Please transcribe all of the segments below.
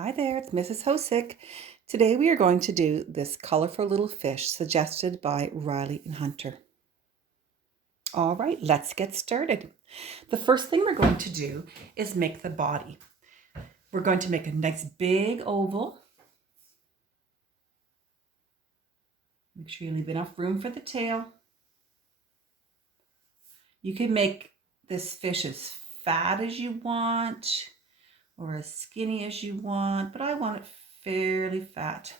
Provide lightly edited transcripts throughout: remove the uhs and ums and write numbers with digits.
Hi there, it's Mrs. Hosick. Today we are going to do this colorful little fish suggested by Riley and Hunter. All right, let's get started. The first thing we're going to do is make the body. We're going to make a nice big oval. Make sure you leave enough room for the tail. You can make this fish as fat as you want or as skinny as you want, but I want it fairly fat.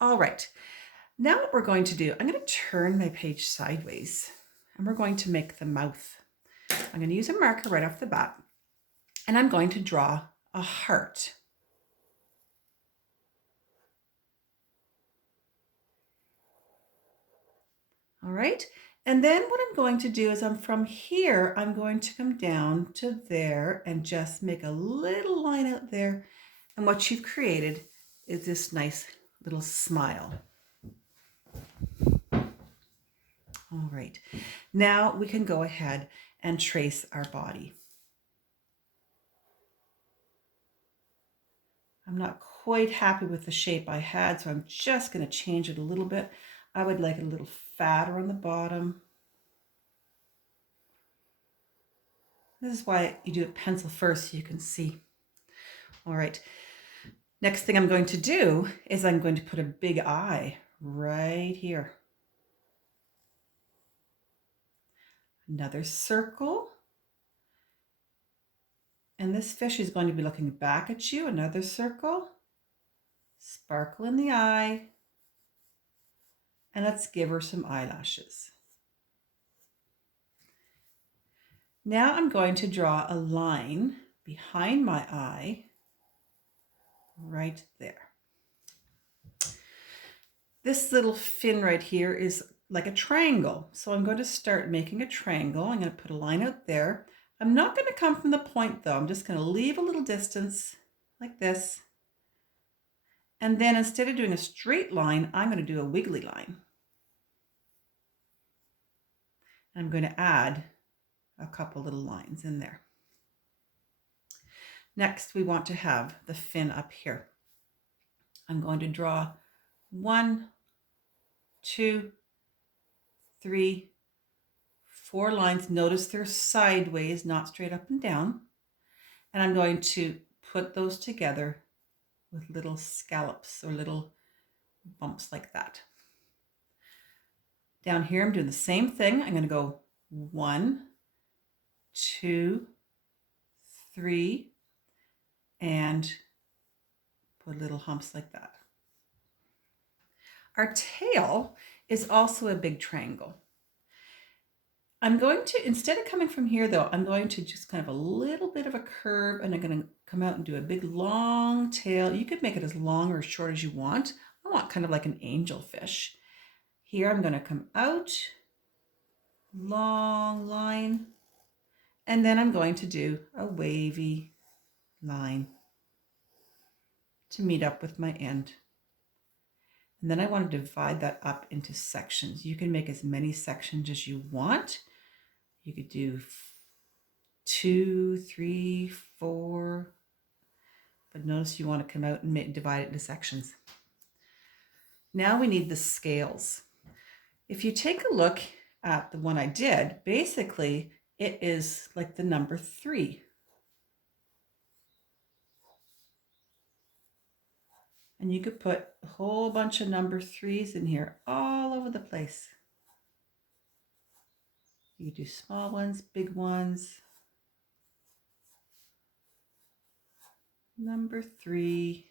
All right. Now what we're going to do, I'm going to turn my page sideways and we're going to make the mouth. I'm going to use a marker right off the bat and I'm going to draw a heart. All right. And then what I'm going to do is from here, I'm going to come down to there and just make a little line out there. And what you've created is this nice little smile. All right. Now we can go ahead and trace our body. I'm not quite happy with the shape I had, so I'm just going to change it a little bit. I would like it a little fatter on the bottom. This is why you do it pencil first so you can see. All right. Next thing I'm going to do is I'm going to put a big eye right here. Another circle. And this fish is going to be looking back at you. Another circle. Sparkle in the eye. And let's give her some eyelashes. Now I'm going to draw a line behind my eye right there. This little fin right here is like a triangle. So I'm going to start making a triangle. I'm going to put a line out there. I'm not going to come from the point though. I'm just going to leave a little distance like this. And then instead of doing a straight line, I'm going to do a wiggly line. I'm going to add a couple little lines in there. Next, we want to have the fin up here. I'm going to draw 1, 2, 3, 4 lines. Notice they're sideways, not straight up and down. And I'm going to put those together with little scallops or little bumps like that. Down here, I'm doing the same thing. I'm going to go 1, 2, 3, and put little humps like that. Our tail is also a big triangle. I'm going to, instead of coming from here though, I'm going to just kind of a little bit of a curve and I'm going to come out and do a big long tail. You could make it as long or as short as you want. I want kind of like an angelfish. Here I'm going to come out, long line, and then I'm going to do a wavy line to meet up with my end. And then I want to divide that up into sections. You can make as many sections as you want. You could do 2, 3, 4, but notice you want to come out and divide it into sections. Now we need the scales. If you take a look at the one I did, basically it is like the number 3. And you could put a whole bunch of number 3s in here all over the place. You do small ones, big ones. Number 3.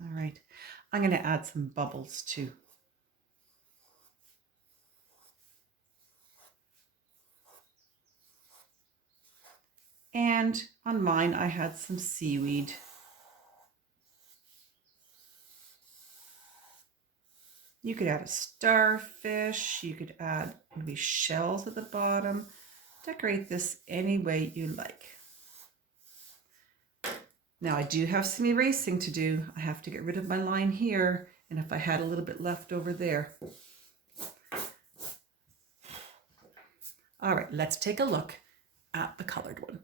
All right, I'm going to add some bubbles too. And on mine, I had some seaweed. You could add a starfish. You could add maybe shells at the bottom. Decorate this any way you like. Now I do have some erasing to do. I have to get rid of my line here. And if I had a little bit left over there. All right, let's take a look at the colored one.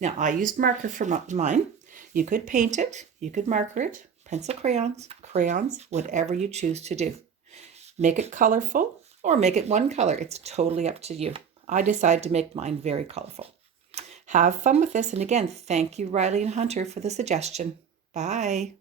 Now I used marker for mine. You could paint it, you could marker it, pencil crayons, whatever you choose to do. Make it colorful or make it one color. It's totally up to you. I decided to make mine very colorful. Have fun with this. And again, thank you, Riley and Hunter, for the suggestion. Bye.